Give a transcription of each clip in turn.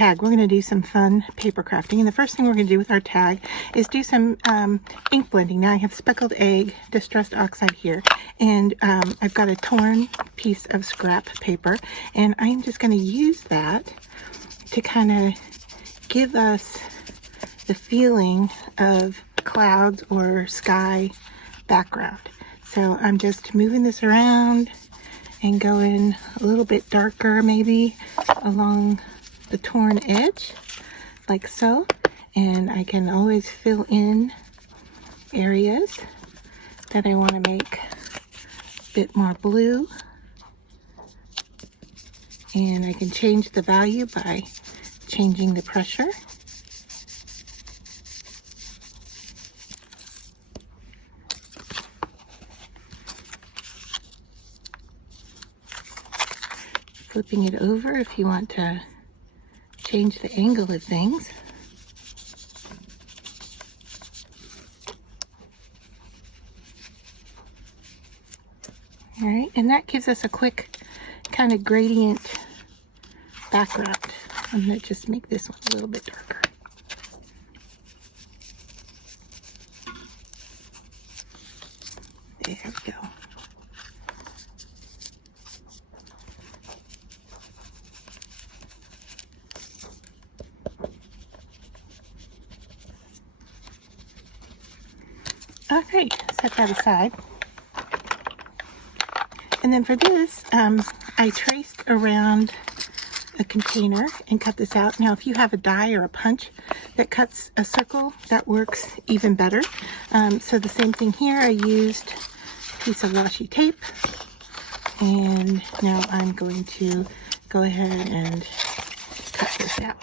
tag. We're going to do some fun paper crafting. And the first thing we're going to do with our tag is do some ink blending. Now I have speckled egg distressed oxide here. And I've got a torn piece of scrap paper. And I'm just going to use that to kind of give us the feeling of clouds or sky background. So I'm just moving this around and going a little bit darker maybe along the torn edge, like so. And I can always fill in areas that I want to make a bit more blue. And I can change the value by changing the pressure. Flipping it over if you want to change the angle of things. All right, and that gives us a quick kind of gradient background. I'm going to just make this one a little bit darker. There we go. All right, set that aside. And then for this, I traced around a container and cut this out. Now, if you have a die or a punch that cuts a circle, that works even better. So the same thing here, I used a piece of washi tape. And now I'm going to go ahead and cut this out.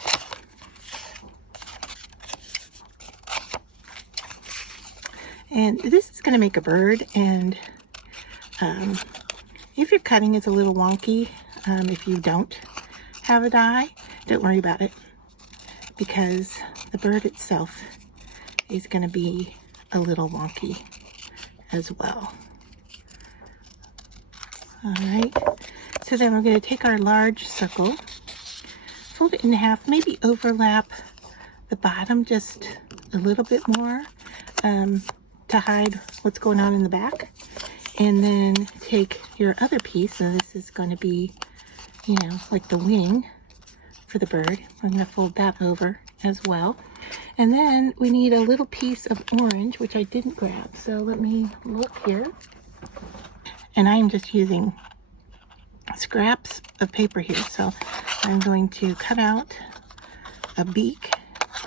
And this is going to make a bird, and if your cutting is a little wonky, if you don't have a die, don't worry about it, because the bird itself is going to be a little wonky as well. All right, so then we're going to take our large circle, fold it in half, maybe overlap the bottom just a little bit more, to hide what's going on in the back. And then take your other piece, and this is going to be, you know, like the wing for the bird. I'm going to fold that over as well. And then we need a little piece of orange, which I didn't grab. So let me look here. And I'm just using scraps of paper here. So I'm going to cut out a beak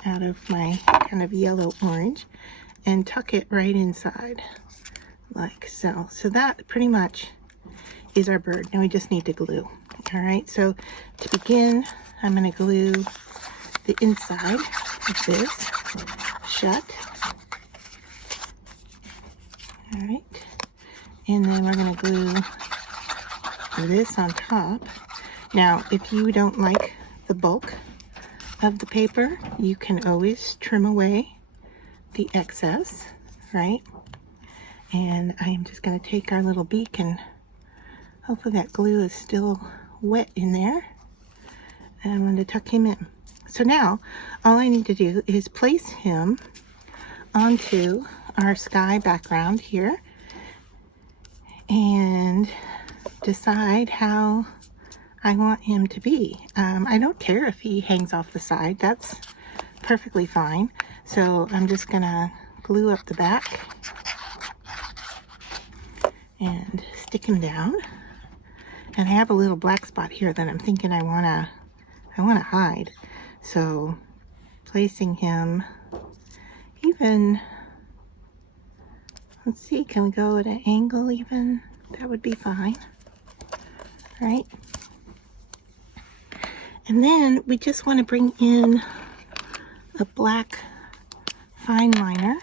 out of my kind of yellow orange and tuck it right inside, like so. So that pretty much is our bird. Now we just need to glue. All right, so to begin, I'm going to glue the inside of this shut. All right, and then we're going to glue this on top. Now, if you don't like the bulk of the paper, you can always trim away the excess, right? And I am just going to take our little beak, and hopefully that glue is still wet in there. And I'm going to tuck him in. So now all I need to do is place him onto our sky background here and decide how I want him to be. I don't care if he hangs off the side. That's perfectly fine. So I'm just going to glue up the back and stick him down. And I have a little black spot here that I'm thinking I want to hide. So placing him even, let's see, can we go at an angle even? That would be fine, right? And then we just want to bring in a black fine liner,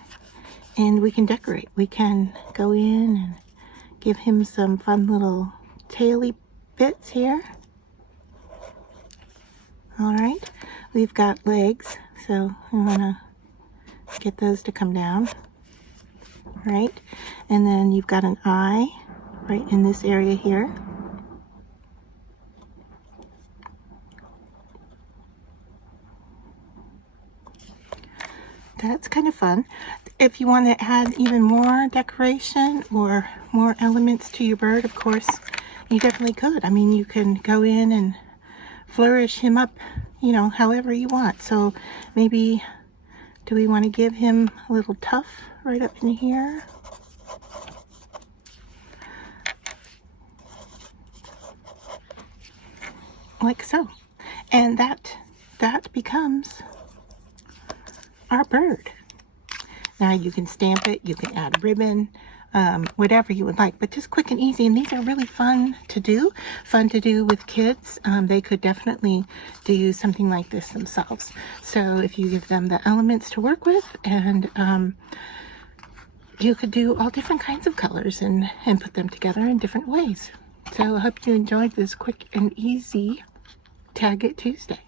and we can decorate. We can go in and give him some fun little taily bits here. All right, we've got legs, so we want to get those to come down, right? And then you've got an eye right in this area here. that's kind of fun. If you want to add even more decoration or more elements to your bird, of course, you definitely could. I mean, you can go in and flourish him up, you know, however you want. So maybe, do we want to give him a little tuff right up in here? Like so. And that becomes our bird. Now you can stamp it, you can add ribbon, whatever you would like, but just quick and easy. And these are really fun to do with kids. They could definitely do something like this themselves. So if you give them the elements to work with, and you could do all different kinds of colors and put them together in different ways. So I hope you enjoyed this quick and easy Tag It Tuesday.